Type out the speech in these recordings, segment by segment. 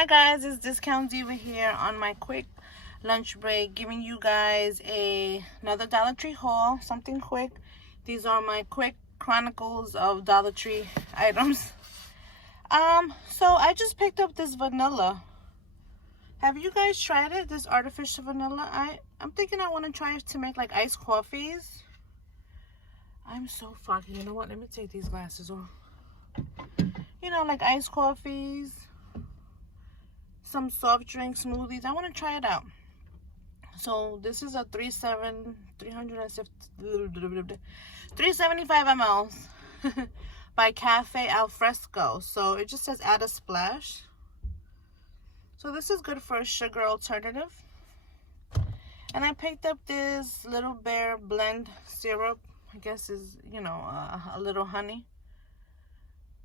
Hi guys, it's Discount Diva here on my quick lunch break, giving you guys another Dollar Tree haul, something quick. These are my quick chronicles of Dollar Tree items. So I just picked up this vanilla. Have you guys tried it? This artificial vanilla? I'm thinking I want to try it to make like iced coffees. I'm so foggy. You know what? Let me take these glasses off. You know, like iced coffees, some soft drink smoothies. I want to try it out. So this is a 375 ml by Cafe Al Fresco. So it just says add a splash. So this is good for a sugar alternative. And I picked up this Little Bear blend syrup. I guess is, you know, a little honey.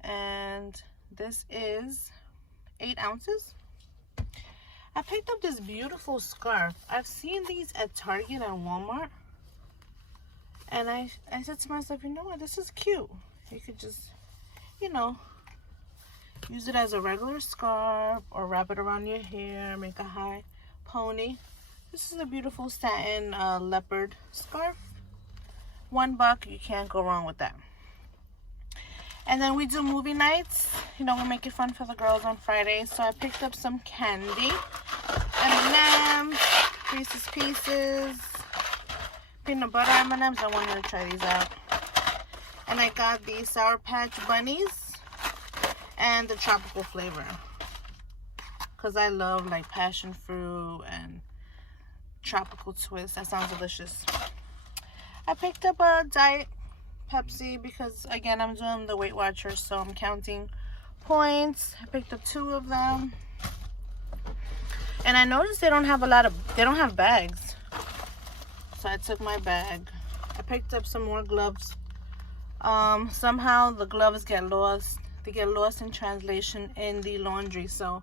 And this is 8 ounces. I picked up this beautiful scarf. I've seen these at Target and Walmart. And I said to myself, you know what, this is cute. You could just, you know, use it as a regular scarf or wrap it around your hair, make a high pony. This is a beautiful satin leopard scarf. $1, you can't go wrong with that. And then we do movie nights. You know, we make it fun for the girls on Fridays. So I picked up some candy, M&M's, Reese's Pieces, peanut butter M&M's. I wanted to try these out. And I got the Sour Patch Bunnies and the tropical flavor, because I love like passion fruit and tropical twist. That sounds delicious. I picked up a Diet Pepsi because, again, I'm doing the Weight Watchers, so I'm counting points. I picked up 2 of them. And I noticed they don't have bags. So I took my bag. I picked up some more gloves. Somehow the gloves get lost. They get lost in translation in the laundry. So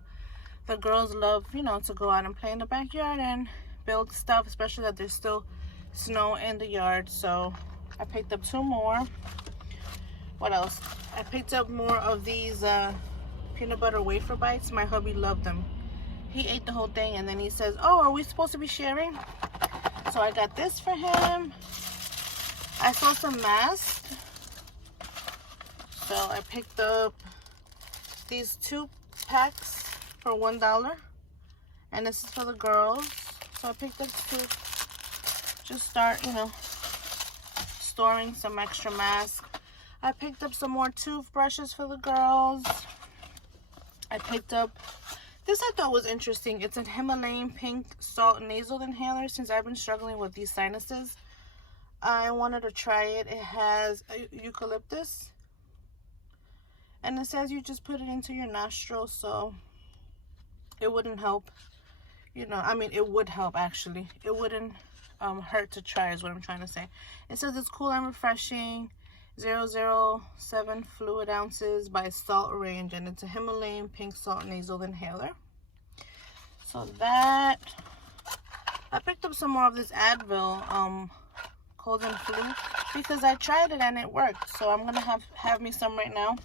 the girls love, you know, to go out and play in the backyard and build stuff, especially that there's still snow in the yard. So I picked up 2 more. What else? I picked up more of these peanut butter wafer bites. My hubby loved them. He ate the whole thing and then he says, oh, are we supposed to be sharing? So I got this for him. I saw some masks. So I picked up these 2 packs for $1. And this is for the girls. So I picked up 2. Just start, you know, storing some extra masks. I picked up some more toothbrushes for the girls. I picked up this. I thought was interesting. It's a Himalayan pink salt nasal inhaler. Since I've been struggling with these sinuses, I wanted to try it. It has eucalyptus, and it says you just put it into your nostrils, so it wouldn't help, you know, I mean, it would help actually. It wouldn't hurt to try is what I'm trying to say. It says it's cool and refreshing, 007 fluid ounces by Salt Range, and it's a Himalayan pink salt nasal inhaler. So that, I picked up some more of this Advil cold and flu because I tried it and it worked. So I'm gonna have me some right now.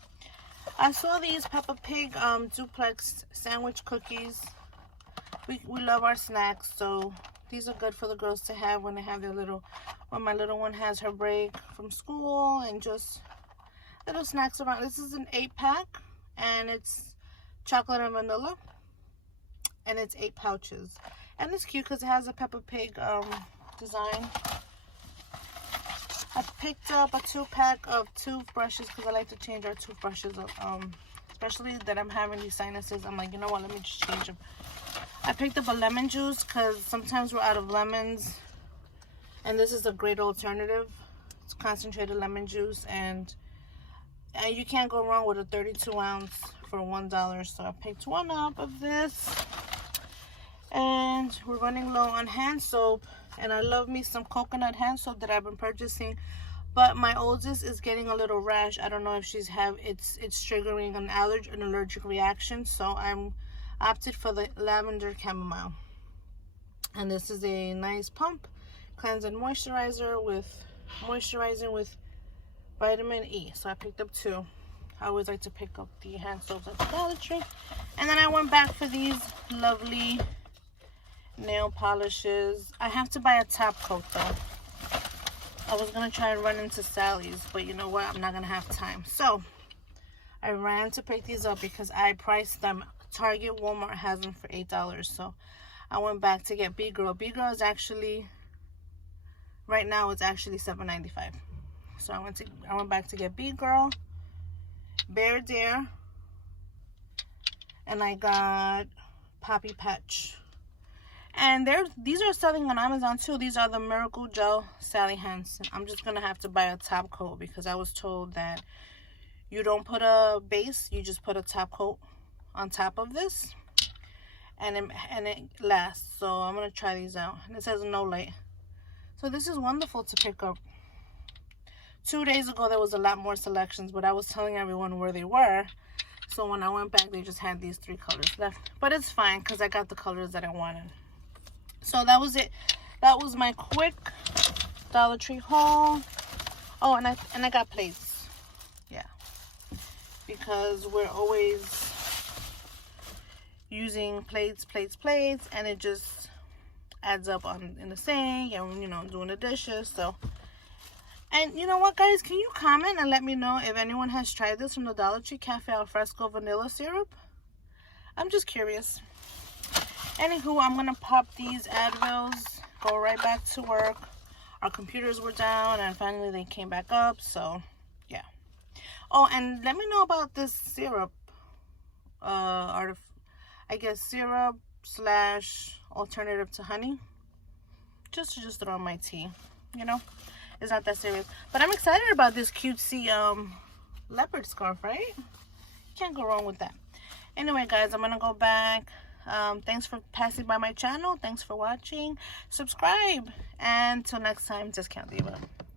I saw these Peppa Pig Duplex sandwich cookies. We love our snacks, so these are good for the girls to have when they have their when my little one has her break from school, and just little snacks around. This is an 8-pack, and it's chocolate and vanilla, and it's 8 pouches. And it's cute because it has a Peppa Pig design. I picked up a 2-pack of toothbrushes because I like to change our toothbrushes, especially that I'm having these sinuses. I'm like, you know what, let me just change them. I picked up a lemon juice because sometimes we're out of lemons, and this is a great alternative. It's concentrated lemon juice, and you can't go wrong with a 32 ounce for $1. So I picked 1 up of this. And we're running low on hand soap, and I love me some coconut hand soap that I've been purchasing, but my oldest is getting a little rash. I don't know if it's triggering an allergic reaction, so I'm opted for the lavender chamomile. And this is a nice pump cleansing moisturizer with vitamin E. So I picked up 2. I always like to pick up the hand soaps at the Dollar Tree. And then I went back for these lovely nail polishes. I have to buy a top coat though. I was gonna try and run into Sally's, but you know what? I'm not gonna have time. So I ran to pick these up because I priced them. Target, Walmart has them for $8. So I went back to get B-Girl. B-Girl is actually, right now it's actually $7.95. So I went back to get B-Girl, Bear Dare, and I got Poppy Patch. And these are selling on Amazon too. These are the Miracle Gel Sally Hansen. I'm just gonna have to buy a top coat because I was told that you don't put a base, you just put a top coat on top of this, and it lasts. So I'm gonna try these out. And it says no light. So this is wonderful to pick up. 2 days ago there was a lot more selections, but I was telling everyone where they were. So when I went back, they just had these 3 colors left. But it's fine because I got the colors that I wanted. So that was it. That was my quick Dollar Tree haul. Oh, and I got plates. Yeah. Because we're always using plates, and it just adds up in the sink and, you know, doing the dishes. So, and you know what, guys? Can you comment and let me know if anyone has tried this from the Dollar Tree Cafe Alfresco Vanilla Syrup? I'm just curious. Anywho, I'm gonna pop these Advils, go right back to work. Our computers were down and finally they came back up, so yeah. Oh, and let me know about this syrup. I guess syrup / alternative to honey. Just to throw in my tea, you know? It's not that serious. But I'm excited about this cutesy leopard scarf, right? Can't go wrong with that. Anyway, guys, I'm gonna go back. Thanks for passing by my channel. Thanks for watching. Subscribe. And till next time, Discount Diva.